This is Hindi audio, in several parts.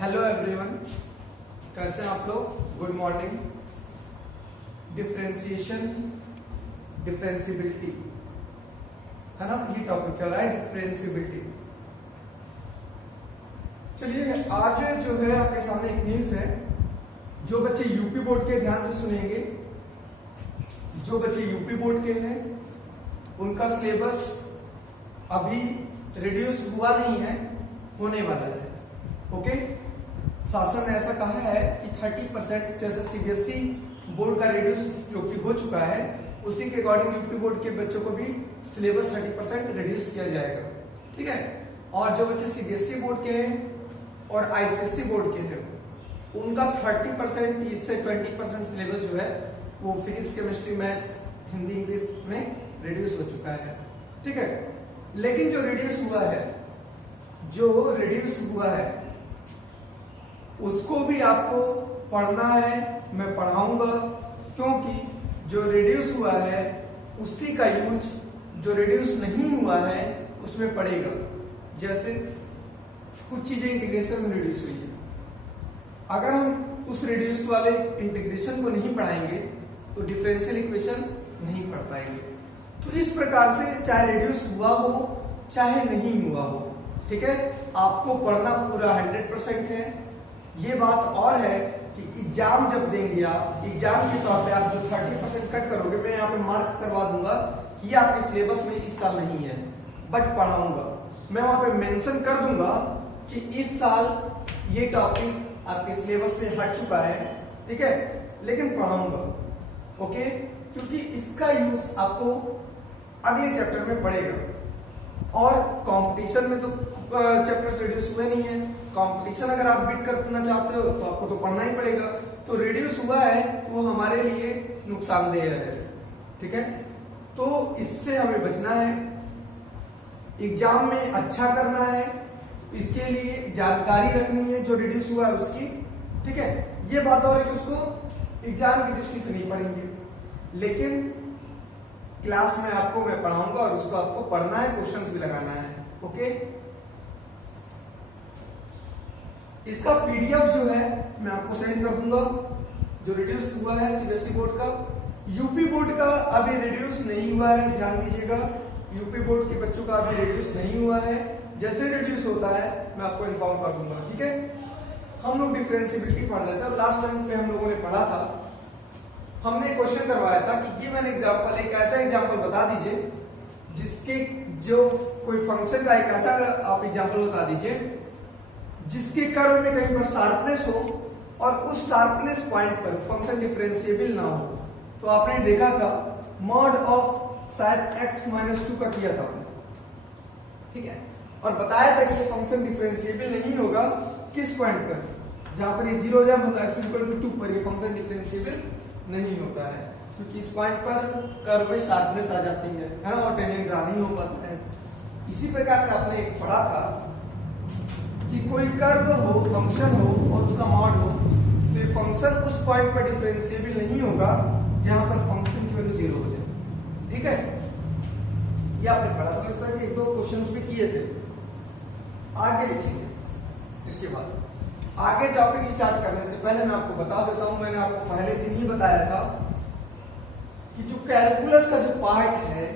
हेलो एवरीवन, कैसे हैं आप लोग। Good morning. डिफरेंशिएशन, डिफरेंशिएबिलिटी है ना, ये टॉपिक चल रहा है, डिफरेंशिएबिलिटी। चलिए आज जो है आपके सामने एक न्यूज है। जो बच्चे यूपी बोर्ड के, ध्यान से सुनेंगे, जो बच्चे यूपी बोर्ड के हैं उनका सिलेबस अभी रिड्यूस हुआ नहीं है, होने वाला है। ओके, शासन ने ऐसा कहा है कि 30% जैसे सीबीएसई बोर्ड का रिड्यूस जो कि हो चुका है, उसी के अकॉर्डिंग यूपी बोर्ड के बच्चों को भी सिलेबस 30% रिड्यूस किया जाएगा। ठीक है, और जो बच्चे सीबीएसई बोर्ड के हैं और आईसीएसई बोर्ड के हैं उनका 30% इससे 20% सिलेबस जो है वो physics, chemistry, math, Hindi, English में रिड्यूस हो चुका है। ठीक है, लेकिन जो रिड्यूस हुआ है उसको भी आपको पढ़ना है, मैं पढ़ाऊंगा, क्योंकि जो रिड्यूस हुआ है उसी का यूज जो रिड्यूस नहीं हुआ है उसमें पड़ेगा। जैसे कुछ चीजें इंटीग्रेशन में रिड्यूस हुई है, अगर हम उस रिड्यूस वाले इंटीग्रेशन को नहीं पढ़ाएंगे तो डिफरेंशियल इक्वेशन नहीं पढ़ पाएंगे। तो इस प्रकार से चाहे रिड्यूस हुआ हो चाहे नहीं हुआ हो, ठीक है, आपको पढ़ना पूरा 100% है। ये बात और है कि एग्जाम जब देंगे आप, एग्जाम के तौर पे आप जो 30% कट करोगे, मैं यहाँ पे मार्क करवा दूंगा कि ये आपके सिलेबस में इस साल नहीं है, बट पढ़ाऊंगा। मैं वहां पे मेंशन कर दूंगा कि इस साल ये टॉपिक आपके सिलेबस से हट चुका है, ठीक है, लेकिन पढ़ाऊंगा। ओके, क्योंकि इसका यूज आपको अगले चैप्टर में पड़ेगा। और कंपटीशन में तो चैप्टर्स रिड्यूस हुए नहीं है। कंपटीशन अगर आप बीट करना चाहते हो तो आपको तो पढ़ना ही पड़ेगा। तो रिड्यूस हुआ है तो वो हमारे लिए नुकसानदेह है। ठीक है, तो इससे हमें बचना है, एग्जाम में अच्छा करना है, इसके लिए जानकारी रखनी है जो रिड्यूस हुआ है उसकी। ठीक है, ये बात और है कि उसको एग्जाम की दृष्टि से नहीं पढ़ेंगे, लेकिन क्लास में आपको मैं पढ़ाऊंगा और उसको आपको पढ़ना है, क्वेश्चंस भी लगाना है। ओके, इसका पीडीएफ जो है मैं आपको सेंड कर दूंगा, जो रिड्यूस हुआ है सीबीएसई बोर्ड का। यूपी बोर्ड का अभी रिड्यूस नहीं हुआ है, ध्यान दीजिएगा, यूपी बोर्ड के बच्चों का अभी रिड्यूस नहीं हुआ है। जैसे रिड्यूस होता है मैं आपको इन्फॉर्म कर दूंगा। ठीक है, हम लोग डिफरेंशिएबिलिटी पढ़ रहे थे और लास्ट टाइम पे हम लोगों ने पढ़ा था, हमने क्वेश्चन करवाया था कि गिव एन एग्जांपल, एक ऐसा एग्जांपल बता दीजिए जिसके जो कोई फंक्शन का एक ऐसा आप एग्जांपल बता दीजिए जिसके कर्व में कहीं पर शार्पनेस हो और उस शार्पनेस पॉइंट पर फंक्शन डिफरेंशिएबल ना हो। तो आपने देखा था मॉड ऑफ शायद x-2 का किया था, ठीक है, और बताया था कि ये फंक्शन डिफरेंशिएबल नहीं होगा किस पॉइंट पर, जहां पर ये 0 हो जाए, मतलब x=2 पर ये फंक्शन डिफरेंशिएबल नहीं होता है, क्योंकि इस पॉइंट पर कर्व में शार्पनेस आ जाती है ना, और टेंजेंट ड्रा नहीं हो पाता है। इसी प्रकार से आपने एक पढ़ा था कि कोई कर्व हो, फंक्शन हो और उसका मॉड हो, तो ये फंक्शन उस पॉइंट पर डिफरेंशिएबल नहीं होगा जहां पर फंक्शन की वैल्यू 0 हो जाए। ठीक है, ये आपने पढ़ा था, इस तरह के 1-2 क्वेश्चंस भी किए थे। आगे इसके बाद आगे टॉपिक स्टार्ट करने से पहले मैं आपको बता देता हूं, मैंने आपको पहले दिन ही बताया था कि जो कैलकुलस का जो पार्ट है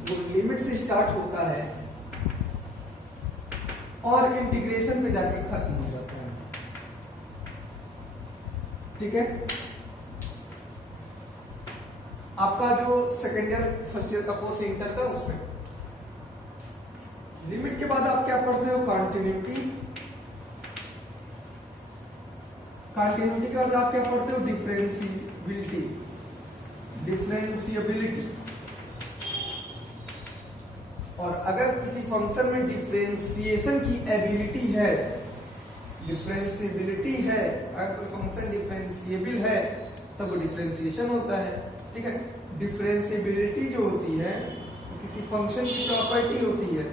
वो लिमिट से स्टार्ट होता है और इंटीग्रेशन पे जाके खत्म हो जाता है। ठीक है, आपका जो सेकेंड ईयर फर्स्ट ईयर का कोर्स इंटर का, उसमें लिमिट के बाद आप क्या पढ़ते हो, कॉन्टिन्यूटी, कॉन्टिन्यूटी के बाद आप क्या पढ़ते हो, डिफरेंशिएबिलिटी, और अगर किसी फंक्शन में डिफरेंशिएशन की एबिलिटी है, डिफरेंशिएबिलिटी है, अगर कोई फंक्शन डिफरेंशिएबल है तब वो डिफरेंशिएशन होता है। ठीक है, डिफरेंशिएबिलिटी जो होती है वो किसी फंक्शन की प्रॉपर्टी होती है,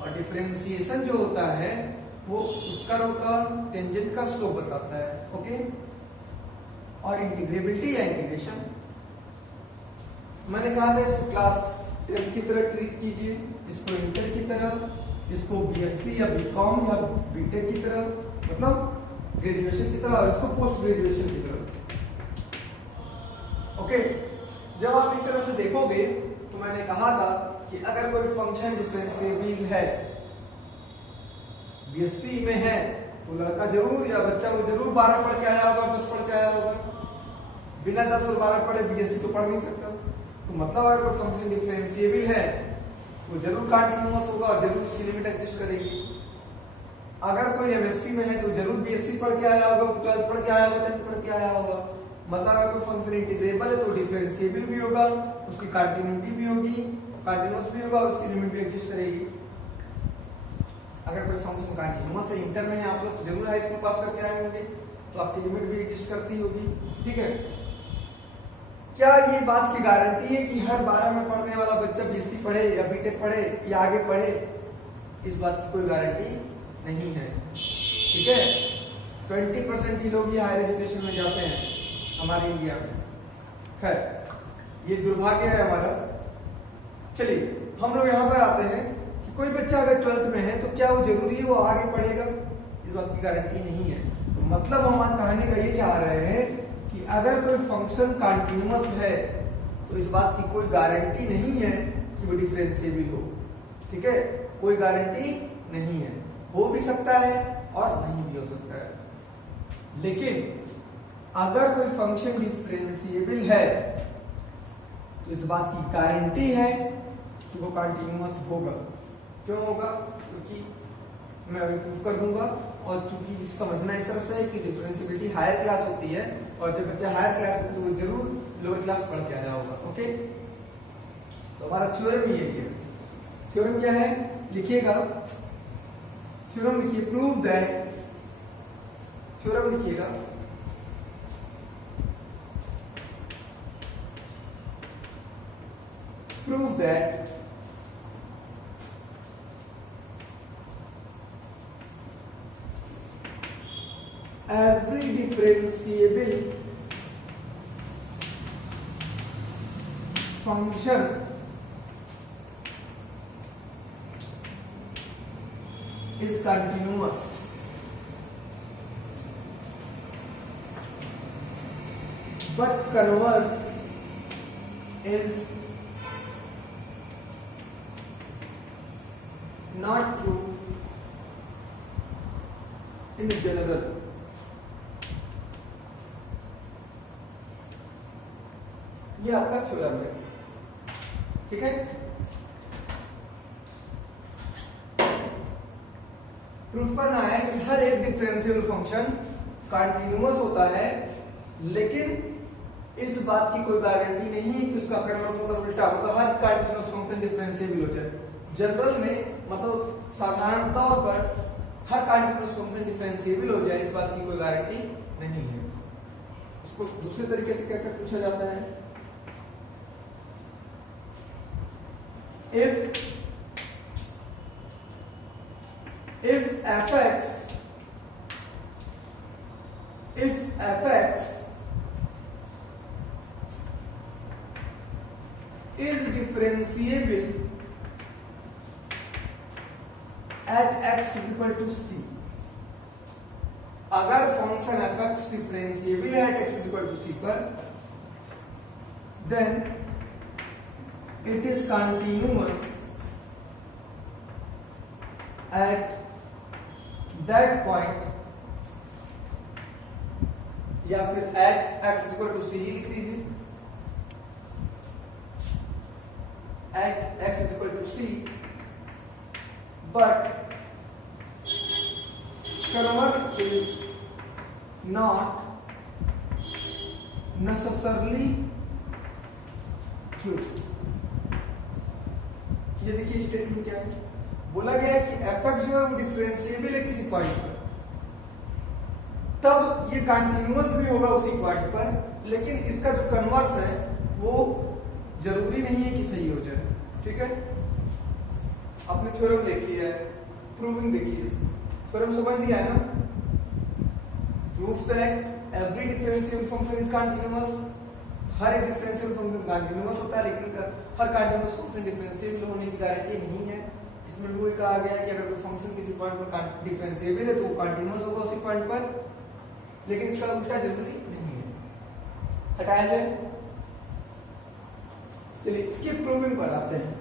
और डिफरेंशिएशन जो होता है वो उस कर्व का टेंजेंट का स्लोप बताता है। ओके, और इंटीग्रेबिलिटी या इंटीग्रेशन, मैंने कहा था इसको क्लास 10 की तरह ट्रीट कीजिए, इसको इंटर की तरह, इसको बीएससी या बीकॉम या बीटेक की तरह, मतलब ग्रेजुएशन की तरह और इसको पोस्ट ग्रेजुएशन की तरह। ओके, जब आप इस तरह से देखोगे तो मैंने कहा था कि अगर कोई फंक्शन डिफरेंशिएबल है, बीएससी में है, तो लड़का जरूर या बच्चा वो जरूर 12 पढ़ के आया होगा, 10 पढ़ के आया होगा। बिना 10 और 12 पढ़े बीएससी तो पढ़ नहीं सकता। तो मतलब अगर कोई फंक्शन डिफरेंशिएबल है तो जरूर कंटीन्यूअस होगा और जरूर उसकी लिमिट एग्जिस्ट करेगी। अगर कोई एमएससी में है तो जरूर बीएससी पढ़ के आया होगा, 12 पढ़ के आया होगा, 10 पढ़ के आया होगा। मतलब अगर कोई फंक्शन इंटीग्रेबल है तो डिफरेंशिएबल भी होगा, उसकी कंटिन्यूटी भी होगी, कंटीन्यूअस भी होगा, उसकी लिमिट भी एग्जिस्ट करेगी। अगर कोई फंक्शन कंटीन्यूअस है, इंटर में है आप लोग तो जरूर हाई स्कूल पास करके आए होंगे, तो आपकी लिमिट भी एग्जिस्ट करती होगी। ठीक है, क्या ये बात की गारंटी है कि हर 12 में पढ़ने वाला बच्चा बीएससी पढ़े या बीटेक पढ़े या आगे पढ़े? इस बात की कोई गारंटी नहीं है। ठीक है, 20% ही लोग ही हायर एजुकेशन में जाते हैं हमारे इंडिया में। खैर, ये दुर्भाग्य है हमारा। चलिए हम लोग यहाँ पर आते हैं कि कोई बच्चा अगर 12th में है तो क्या वो जरूरी है वो आगे पढ़ेगा? इस बात की गारंटी नहीं है। तो मतलब हम कहानी का ये चाह रहे हैं कि अगर कोई फंक्शन कंटीन्यूअस है तो इस बात की कोई गारंटी नहीं है कि वो डिफरेंशिएबल हो। ठीक है, कोई गारंटी नहीं है, हो भी सकता है और नहीं भी हो सकता है। लेकिन अगर कोई फंक्शन डिफरेंशिएबल है तो इस बात की गारंटी है कि वो कंटीन्यूअस होगा। क्यों होगा? क्योंकि मैं अभी प्रूफ कर दूंगा, और चूंकि समझना इस तरह से है कि डिफरेंशिएबिलिटी हायर क्लास होती है और जब बच्चा हायर क्लास में तो वो जरूर लोअर क्लास पढ़ के आया होगा। ओके, तो हमारा थ्योरम यही है। थ्योरम क्या है लिखिएगा, थ्योरम लिखिए, प्रूव दैट, थ्योरम लिखिएगा, prove that every differentiable function is continuous but converse is not true in general। ये आपका थ्योरम है। ठीक है, प्रूफ करना है कि हर एक डिफरेंशियल फंक्शन कंटीन्यूअस होता है, लेकिन इस बात की कोई गारंटी नहीं है कि उसका कन्वर्स मतलब उल्टा, मतलब हर कंटीन्यूअस फंक्शन डिफरेंशिएबल हो जाए। जनरल में मतलब साधारण तौर पर हर कंटीन्यूअस फंक्शन डिफरेंशिएबल हो जाए, इस बात की कोई गारंटी नहीं है। इसको दूसरे तरीके से कैसे पूछा जाता है? if fx is differentiable at x is equal to c, अगर फंक्शन fx डिफरेंशिएबल है at x is equal to c पर, then it is continuous at that point, या फिर at x is equal to c ही लिख दीजिए, at x is equal to c, but converse is not necessarily true। ये देखिए स्टेटमेंट क्या है, बोला गया है कि fx जो है वो डिफरेंशिएबल है किसी पॉइंट पर, तब ये कंटीन्यूअस भी होगा उसी पॉइंट पर, लेकिन इसका जो कन्वर्स है वो जरूरी नहीं है कि सही हो जाए। ठीक है, आपने थ्योरम लिखी है, प्रूविंग देखिए, थ्योरम समझ लिया है ना? Proof that every differentiable function is continuous, हर एक डिफरेंशियल फंक्शन कंटीन्यूअस होता है, लेकिन हर कंटीन्यूअस फंक्शन डिफरेंशिएबल होने की गारंटी नहीं है। इसमें रूल कहा गया है कि अगर कोई फंक्शन किसी पॉइंट पर डिफरेंशिएबल है तो वो कंटीन्यूअस होगा उसी पॉइंट पर, लेकिन इसका उल्टा जरूरी नहीं है, हटाया जाए। चलिए इसकी प्रूविंग पर आते हैं।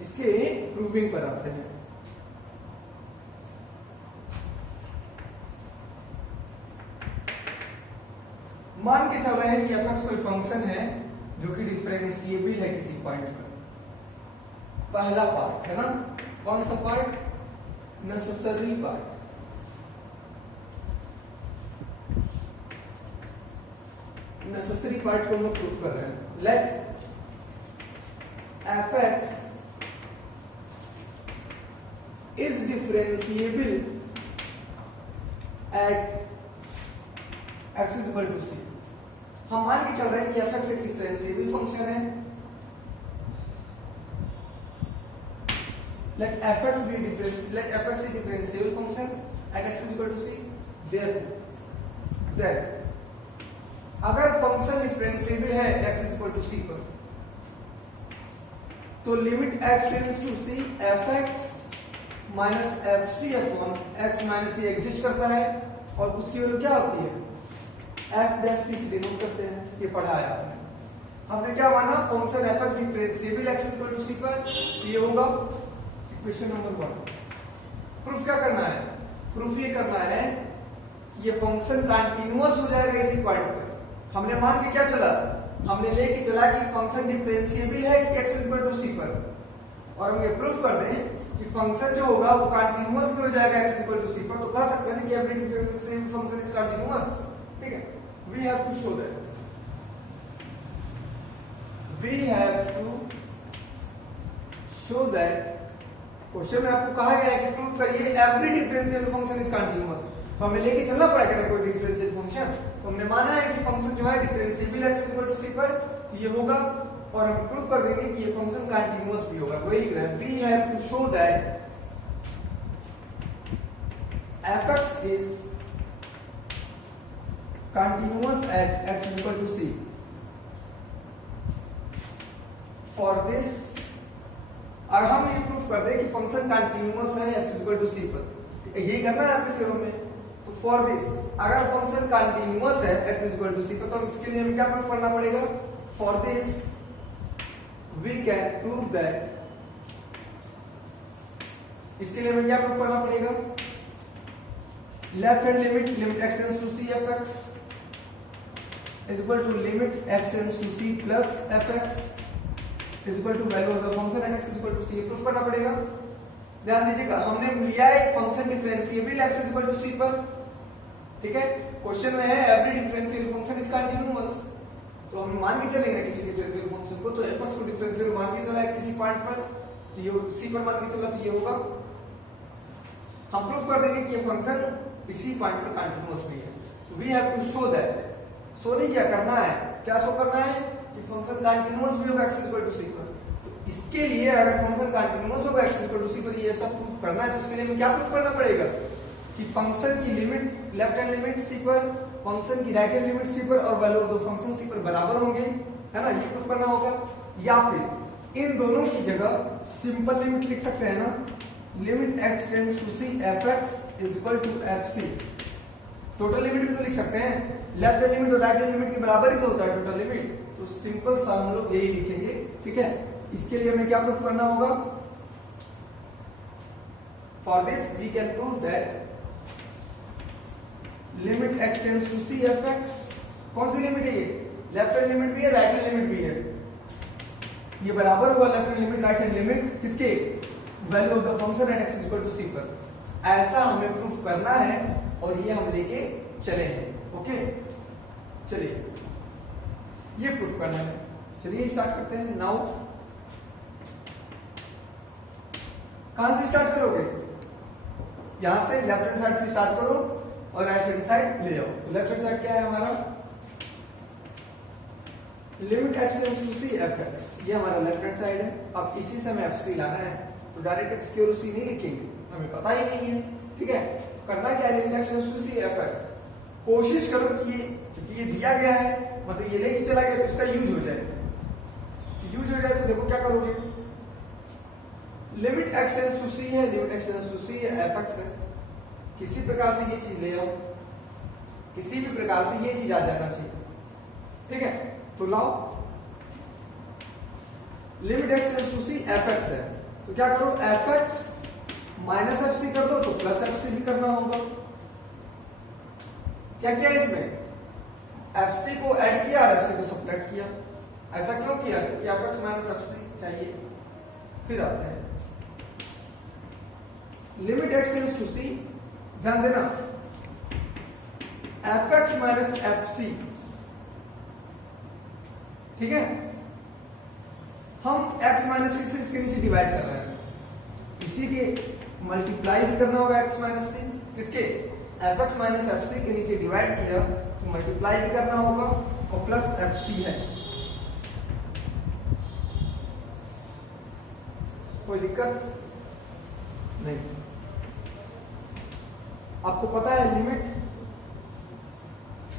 इसके प्रूविंग पर आते हैं। मान के चल रहे हैं कि f(x) कोई फंक्शन है जो कि डिफरेंशिएबल है किसी पॉइंट पर। पहला पार्ट है ना, कौन सा part? Necessary part. Necessary part को हम लोग प्रूफ कर रहे हैं। Let f(x) is differentiable at x is equal to c। हम मान के चल रहे हैं कि f(x) एक डिफरेंशिएबल फंक्शन है। let f(x) be differentiable function at x is equal to c। therefore then अगर फंक्शन डिफरेंशिएबल है x is equal to c पर, तो limit x tends to c f(x) minus fc upon x minus c exist करता है, और उसकी वैल्यू क्या होती है? f' c से डिनोट करते हैं। ये पढ़ा है आपने। हमने क्या माना? Function f(x) differentiable x is equal to c पर, ये होगा इक्वेशन नंबर 1। प्रूफ क्या करना है? प्रूफ ये करना है कि ये फंक्शन कंटीन्यूअस हो जाएगा इसी पॉइंट पर। हमने मान के क्या चला? हमने लेके चला कि फंक्शन डिफरेंशिएबल है x is equal to c पर, और हम ये प्रूफ कर दें कि फंक्शन जो होगा वो कंटीन्यूअस भी हो जाएगा x is equal to c पर, तो कह सकते हैं कि every differentiable function is continuous. ठीक है, we have to show that, we have to show that. Question में आपको कहा गया है कि प्रूव करिए every differentiable function is continuous, तो हमें लेके चलना पड़ेगा कोई डिफरेंशिएबल फंक्शन। तो हमने माना है कि फंक्शन जो है differentiable x is equal to c पर, तो ये होगा, और हम प्रूव कर देंगे कि ये फंक्शन कंटीन्यूअस भी होगा। वही लिख रहे हैं, we have to show that f(x) is continuous at x is equal to c। For this, अगर हम ये प्रूफ कर दें कि फंक्शन कंटीन्यूअस है x is equal to c पर, यही करना है आपके थ्योरम में। तो फॉर दिस, अगर फंक्शन कंटीन्यूअस है x is equal to c पर, तो इसके लिए हमें क्या प्रूफ करना पड़ेगा? For this we can prove that, इसके लिए हमें क्या प्रूफ करना पड़ेगा? Left hand limit x tends to c f(x) is equal to limit x tends to c plus f(x) is equal to value of the function and x is equal to c। Proof करना पड़ेगा। ध्यान दीजिएगा, हमने लिया एक function differentiable x is equal to c पर। ठीक है, क्वेश्चन में है every differentiable function is continuous, तो हम मान के चलेंगे किसी डिफरेंशिएबल फंक्शन को। तो f(x) को डिफरेंशिएबल मान के चला है किसी पॉइंट पर, तो ये c पर मान के चला, तो ये होगा। हम प्रूफ कर देंगे कि ये फंक्शन इसी पॉइंट पर कंटीन्यूअस भी है। तो we have to show that, show नहीं क्या करना है, क्या शो करना है कि फंक्शन कंटीन्यूअस भी होगा x is equal to c पर। तो इसके लिए अगर फंक्शन कंटीन्यूअस होगा x is equal to c पर, ये सब प्रूफ करना है, तो उसके लिए हमें क्या प्रूफ करना पड़ेगा? कि फंक्शन की limit left hand limit c पर, फंक्शन की राइट हैंड लिमिट c पर, और value of the function c पर बराबर होंगे, है ना? ये प्रूफ करना होगा। या फिर इन दोनों की जगह सिंपल लिमिट लिख सकते हैं ना, limit x tends to c f(x) is equal to fc। Total limit भी तो लिख सकते हैं, लेफ्ट हैंड लिमिट और राइट हैंड लिमिट के बराबर ही तो होता है टोटल लिमिट। तो सिंपल सा हम लोग यही लिखेंगे। ठीक है, इसके लिए हमें क्या प्रूफ करना होगा? For this we can prove that limit x tends to c f(x), कौन सी लिमिट है ये? लेफ्ट हैंड लिमिट भी है, राइट हैंड लिमिट भी है। ये बराबर होगा left hand limit right hand limit किसके? Value of the function at x is equal to c पर। ऐसा हमें प्रूफ करना है, और ये हम लेके चले हैं। ओके, चलिए ये प्रूफ करना है। चलिए स्टार्ट करते हैं। नाउ कहां से स्टार्ट करोगे? यहां से लेफ्ट हैंड साइड से स्टार्ट करो और राइट हैंड साइड ले जाओ। तो लेफ्ट हैंड साइड क्या है हमारा? Limit x tends to c f(x), ये हमारा लेफ्ट हैंड साइड है। अब इसी से हमें fc लाना है, तो डायरेक्ट x की और c नहीं लिखेंगे, हमें पता ही नहीं है। ठीक है, करना क्या है? Limit x tends to c f(x), कोशिश करो कि क्योंकि ये दिया गया है, मतलब ये लेके चला गया, तो इसका यूज हो जाए। यूज हो जाए तो देखो क्या करोगे, limit x tends to c है, limit x tends to c है, fx है। किसी प्रकार से ये चीज ले आओ, किसी भी प्रकार से ये चीज आ जाना चाहिए, ठीक है। तो लाओ limit x tends to c fx है, तो क्या करो fx माइनस fc कर दो, तो प्लस fc भी करना होगा। क्या किया इसमें, fc को ऐड किया और fc को सब्ट्रैक्ट किया। ऐसा क्यों किया, क्योंकि fx माइनस fc चाहिए। फिर आते हैं limit x tends to c, ध्यान देना fx माइनस fc, ठीक है। हम x माइनस c से इसके नीचे डिवाइड कर रहे हैं, इसीलिए मल्टीप्लाई भी करना होगा x माइनस c, किसके fx माइनस fc के नीचे डिवाइड किया तो मल्टीप्लाई भी करना होगा और प्लस fc है। कोई दिक्कत नहीं। आपको पता है लिमिट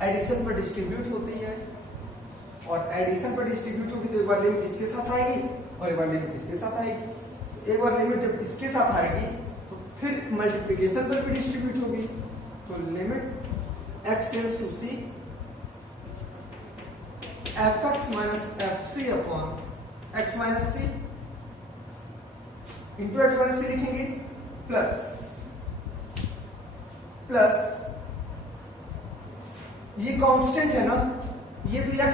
एडिशन पर डिस्ट्रीब्यूट होती है, और एडिशन पर डिस्ट्रीब्यूट होगी तो एक बार लिमिट इसके साथ आएगी और एक बार लिमिट इसके साथ आएगी। तो एक बार लिमिट जब इसके साथ आएगी तो फिर मल्टीप्लिकेशन पर भी डिस्ट्रीब्यूट होगी। तो limit x tends to c fx minus fc upon x minus c into x minus c लिखेंगे, प्लस ये कांस्टेंट है ना, ये तो x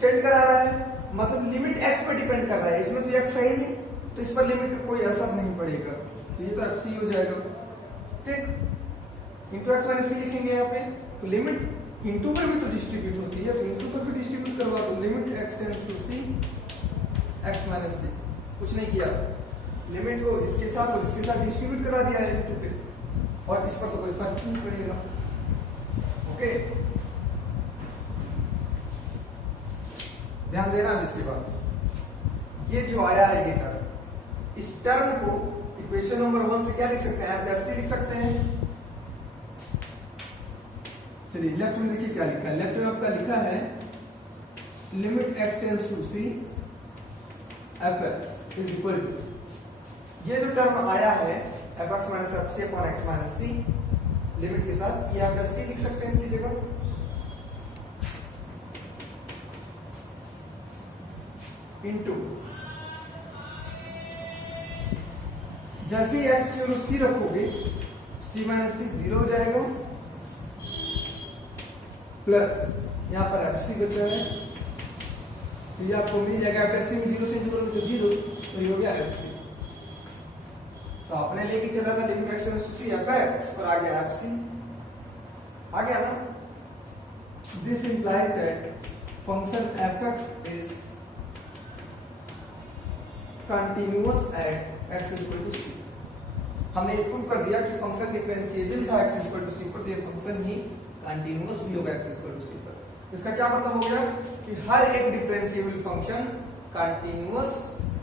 टेंड करा रहा है, मतलब लिमिट x पर डिपेंड कर रहा है, इसमें तो x है ही नहीं, तो इस पर लिमिट का कोई असर नहीं पड़ेगा, तो ये तो fc हो जाएगा, ठीक। इंटू x माइनस c लिखेंगे यहाँ पे, तो लिमिट इंटू पर भी तो डिस्ट्रीब्यूट होती है, तो इंटू पर भी डिस्ट्रीब्यूट करवा दो। Limit x tends to c x minus c, कुछ नहीं किया, लिमिट को इसके साथ और इसके साथ डिस्ट्रीब्यूट करा दिया है इंटू पे, और इस पर तो कोई फर्क नहीं पड़ेगा, ओके। ध्यान देना इसके बाद ये जो आया है ये टर्म, इस टर्म को इक्वेशन नंबर 1 से क्या लिख सकते हैं, आप ऐसे लिख सकते हैं। चलिए लेफ्ट में देखिए क्या लिखा है, लेफ्ट में आपका लिखा है limit x tends to c fx is equal to, ये जो टर्म आया है fx minus fc upon x minus c limit के साथ, ये आप c लिख सकते हैं इसकी जगह, इंटू जैसे ही x की जगह c रखोगे c माइनस c 0 हो जाएगा, प्लस यहाँ पर fc बचा है, तो ये आपको मिल जाएगा, fc में 0 से 0 तो 0, तो ये हो गया fc। तो आपने लेके चला था limit x tends to c fx, पर आ गया fc, आ गया ना। This implies that function fx is continuous at x equal to c। हमने ये प्रूव कर दिया कि फंक्शन डिफरेंशिएबल था x इक्वल टू c पर, तो ये फंक्शन ही कंटिन्यूअस भी होगा x इक्वल टू c पर। इसका क्या मतलब हो गया कि हर एक डिफरेंशिएबल फंक्शन कंटिन्यूअस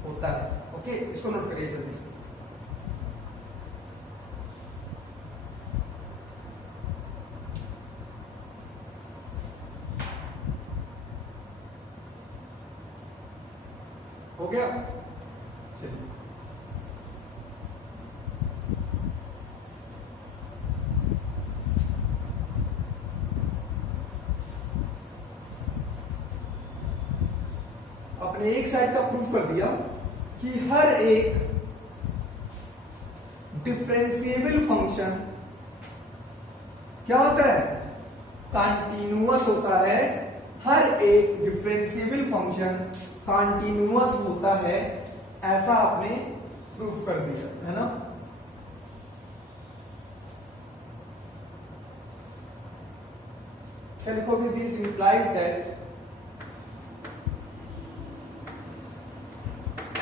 होता है, ओके। इसको नोट करिए जल्दी से। हो गया, चलिए अपने एक साइड का प्रूफ कर दिया कि हर एक डिफरेंशिएबल फंक्शन क्या होता है, कंटिन्यूअस होता है। हर एक डिफरेंशिएबल फंक्शन कंटिन्यूअस होता है, ऐसा आपने प्रूफ कर दिया है ना। क्या लिखोगे, this implies that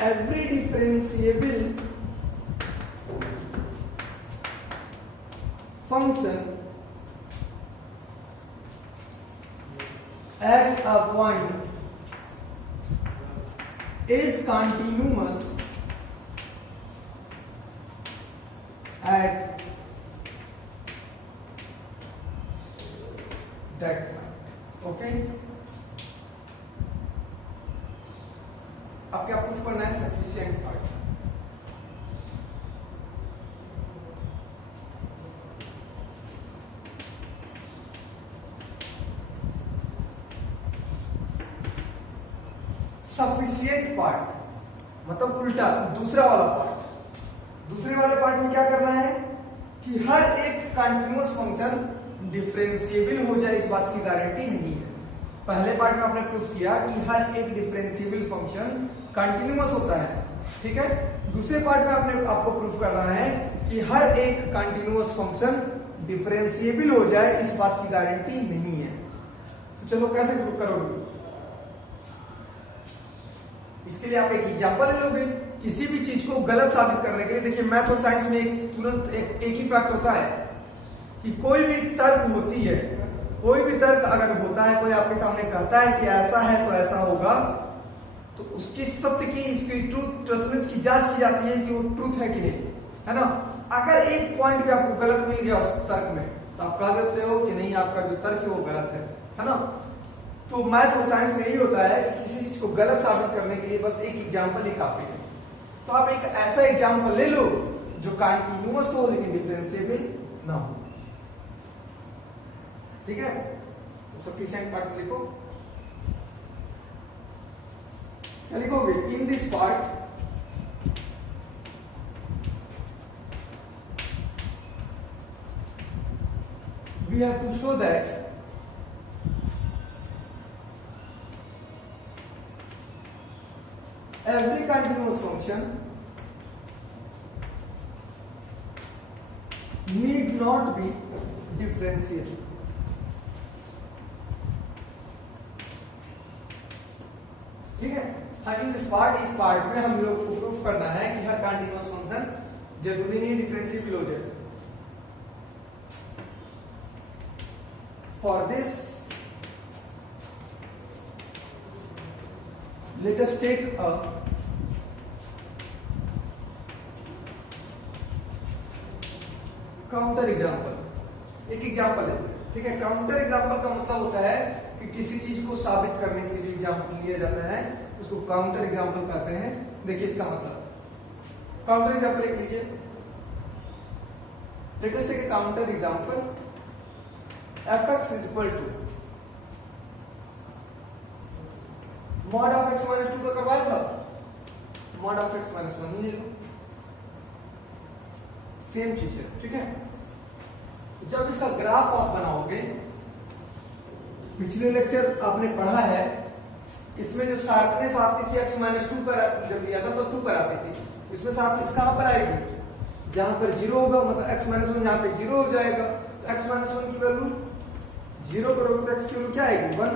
every differentiable function at a point is continuous at that point, okay। अब क्या प्रूफ करना है, सफिशिएंट पार्ट। सफिशिएंट पार्ट मतलब उल्टा दूसरा वाला पार्ट। दूसरे वाले पार्ट में क्या करना है कि हर एक कंटिन्यूअस फंक्शन डिफरेंशिएबल हो जाए, इस बात की गारंटी नहीं है। पहले पार्ट में आपने प्रूफ किया कि हर एक डिफरेंशिएबल फंक्शन कंटिन्यूअस होता है, ठीक है। दूसरे पार्ट में आपको प्रूफ करना है कि हर एक कंटिन्यूअस फंक्शन डिफरेंशिएबल हो जाए, इस बात की गारंटी नहीं है। तो चलो कैसे प्रूफ करोगे? इसके लिए आप एक एग्जांपल ले लोगे किसी भी चीज को गलत साबित करने के लिए। देखिए मैथ और साइंस में तुरंत एक ही फैक्ट होता है कि कोई भी तर्क होती है, कोई भी तर्क अगर होता है, कोई आपके सामने कहता है कि ऐसा है तो ऐसा होगा, तो उसकी सत्य की, इसकी ट्रूथनेस की जांच की जाती है कि वो ट्रूथ है कि नहीं, है ना। अगर एक पॉइंट भी आपको गलत मिल गया उस तर्क में तो आप कह देते हो कि नहीं आपका जो तर्क है वो गलत है ना। तो मैथ और साइंस में यही होता है कि किसी चीज को गलत साबित करने के लिए बस एक एग्जाम्पल ही काफी है। तो आप एक ऐसा एग्जाम्पल ले लो जो कंटिन्यूअस हो लेकिन डिफरेंशिएबल ना हो, ठीक है। तो सफिशिएंट पार्ट में लिखो, क्या लिखोगे? In this part we have to show that every continuous function need not be differentiable। ठीक है। हाँ, इन दिस पार्ट, इस पार्ट में हम लोग को प्रूफ करना है कि हर कंटिन्यूअस फंक्शन जरूरी नहीं डिफरेंशिएबल हो जाए। For this, let us take a counter example. एक एग्जाम्पल है, ठीक है। काउंटर एग्जाम्पल का मतलब होता है कि किसी चीज को साबित करने के लिए जो एग्जाम्पल लिया जाता है उसको काउंटर एग्जाम्पल कहते हैं। देखिए इसका मतलब, काउंटर एग्जाम्पल एक लीजिए। Let us take a counter example. fx is equal to mod of x minus 2 का करवाया था, mod of x minus 1 ही ले लो, सेम चीज है, ठीक है। तो जब इसका ग्राफ आप बनाओगे, पिछले लेक्चर आपने पढ़ा है, इसमें जो शार्पनेस आती थी x minus 2 पर जब लिया था तो 2 पर आती थी, इसमें शार्पनेस कहां पर आएगी? जहां पर 0 होगा, मतलब x minus 1 यहां पे 0 हो जाएगा। तो x minus 1 की वैल्यू 0 करोगे तो x की वैल्यू क्या आएगी? 1।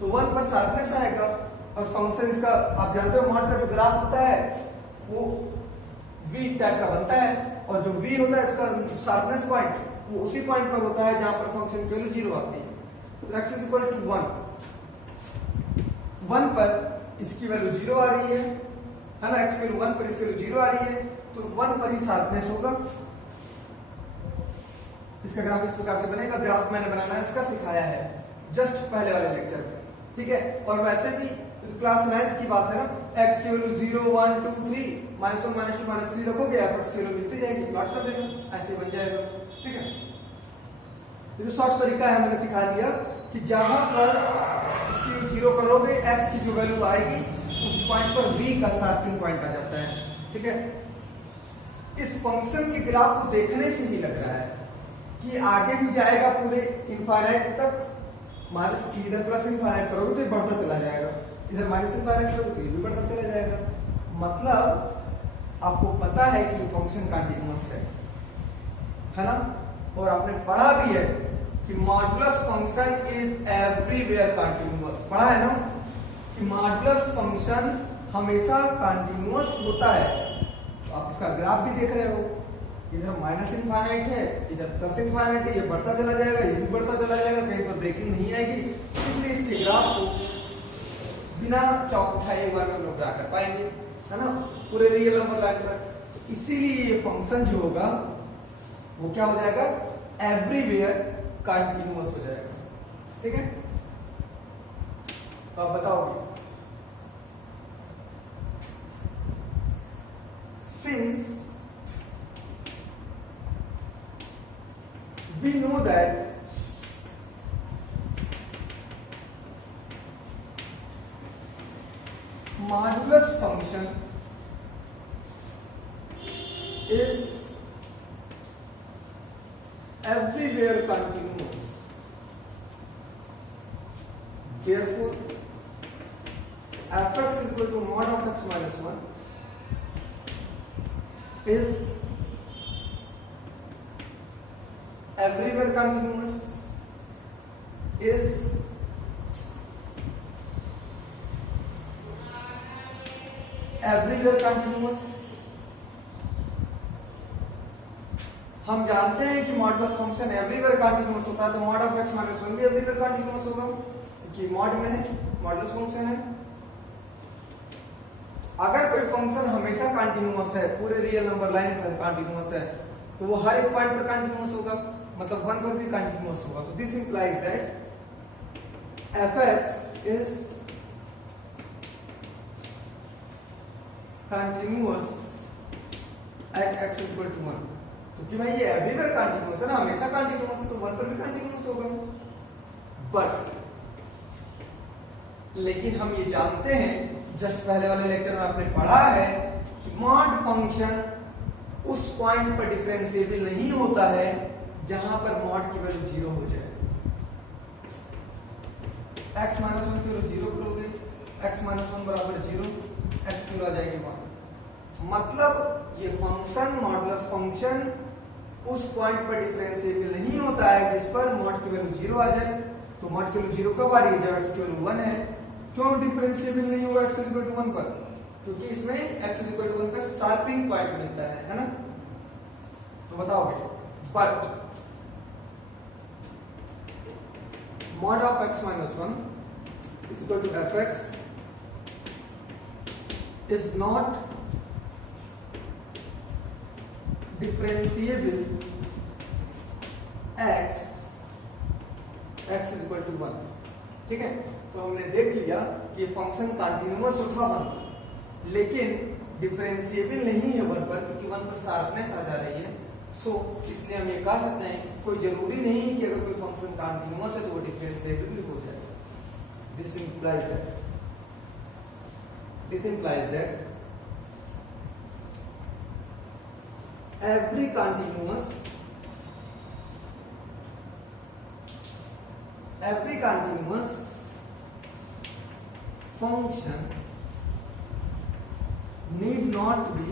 तो 1 पर शार्पनेस आएगा। और फंक्शन इसका आप जानते हो मॉड का जो ग्राफ होता है वो v टाइप का बनता है, और जो v होता है इसका शार्पनेस पॉइंट वो उसी पॉइंट पर होता है जहां पर फंक्शन की वैल्यू 0 आती है। तो x इज इक्वल टू 1 पर इसकी वैल्यू 0 आ रही है ना, x की वैल्यू 1 पर इसकी वैल्यू 0 आ रही है, तो 1 पर ही शार्पनेस होगा। इसका ग्राफ इस प्रकार से बनेगा। ग्राफ मैंने बनाना है इसका सिखाया है जस्ट पहले वाले लेक्चर में, ठीक है। और वैसे भी तो क्लास 9th की बात है ना, x की वैल्यू 0 1 2 3 -1 -2 -3 रखोगे, f की वैल्यू मिलती जाएगी, प्लॉट कर देना, ऐसे बन जाएगा, ठीक है। ये जो शॉर्ट तरीका है मैंने सिखा दिया कि जहां पर इसकी 0 करोगे x की जो वैल्यू आएगी उस पॉइंट पर v का शार्पनिंग पॉइंट आ जाता है, ठीक है। इस फंक्शन के ग्राफ को देखने से ही लग रहा है कि आगे भी जाएगा पूरे इनफाइनाइट तक, माइनस की इधर प्लस इनफाइनाइट करोगे तो ये बढ़ता चला जाएगा, इधर माइनस इनफाइनाइट करोगे तो ये भी बढ़ता चला जाएगा। मतलब आपको पता है कि ये फंक्शन कंटीन्यूअस है ना। और आपने पढ़ा भी है कि modulus function is everywhere continuous, पढ़ा है ना कि मॉडुलस फंक्शन हमेशा कंटीन्यूअस होता है। तो आप इसका ग्राफ भी देख रहे हो, इधर माइनस इनफाइनाइट है, इधर प्लस इनफाइनाइट है, ये बढ़ता चला जाएगा, ये भी बढ़ता चला जाएगा, कहीं पर ब्रेकिंग नहीं आएगी। इसलिए इसके ग्राफ को बिना चौक उठाए एक बार में हम लोग ड्रा कर पाएंगे, है ना, पूरे रियल नंबर लाइन पर। इसीलिए ये फंक्शन जो होगा वो क्या हो जाएगा? एवरीवेयर कंटीन्यूअस हो जाएगा, ठीक है। तो आप बताओगे, since we know that is everywhere continuous. Therefore, fx is equal to mod of x minus 1 is everywhere continuous, is everywhere continuous. हम जानते हैं कि मॉडुलस फंक्शन एवरीवेयर कंटीन्यूअस होता है, तो मॉड ऑफ एक्स माइनस 1 भी एवरीवेयर कंटीन्यूअस होगा क्योंकि मॉड में है, मॉडुलस फंक्शन है। अगर कोई फंक्शन हमेशा कंटीन्यूअस है, पूरे रियल नंबर लाइन पर कंटीन्यूअस है, तो वो हर एक पॉइंट पर कंटीन्यूअस होगा, मतलब 1 पर भी कंटीन्यूअस होगा। तो this implies that fx is continuous at x equal to 1। क्योंकि भाई ये एवरीवेयर कंटीन्यूअस है ना, हमेशा कंटीन्यूअस है, तो 1 पर भी कंटीन्यूअस होगा। बट लेकिन हम ये जानते हैं, जस्ट पहले वाले लेक्चर में आपने पढ़ा है कि मॉड फंक्शन उस पॉइंट पर डिफरेंशिएबल नहीं होता है जहां पर मॉड की वैल्यू 0 हो जाए। x माइनस 1 की वैल्यू 0 करोगे, x माइनस 1 बराबर 0, x की वैल्यू आ जाएगी 1। मतलब ये फंक्शन मॉडुलस फंक्शन उस पॉइंट पर डिफरेंशिएबल नहीं होता है जिस पर मॉड की वैल्यू 0 आ जाए। तो मॉड की वैल्यू 0 कब आ रही है? जब x की वैल्यू 1 है। क्यों डिफरेंशिएबल नहीं होगा x इक्वल टू 1 पर? क्योंकि इसमें x इक्वल टू 1 का शार्पिंग पॉइंट मिलता है ना। तो बताओगे but mod of x minus 1 is equal to fx is not differentiable at x is equal to 1। ठीक है, तो हमने देख लिया कि फंक्शन कंटीन्यूअस तो था 1 पर, लेकिन डिफरेंशिएबल नहीं है 1 पर, क्योंकि 1 पर शार्पनेस आ जा रही है। सो इसलिए हम ये कह सकते हैं कोई जरूरी नहीं है कि अगर कोई फंक्शन कंटीन्यूअस है तो वो डिफरेंशिएबल भी हो जाएगा। This implies that every continuous function need not be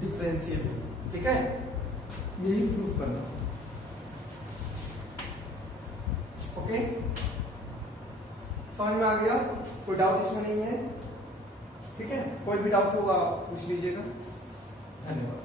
differentiable. ठीक है, यही प्रूफ करना। ओके, समझ में आ गया? कोई डाउट इसमें नहीं है? ठीक है, कोई भी डाउट होगा पूछ लीजिएगा। धन्यवाद।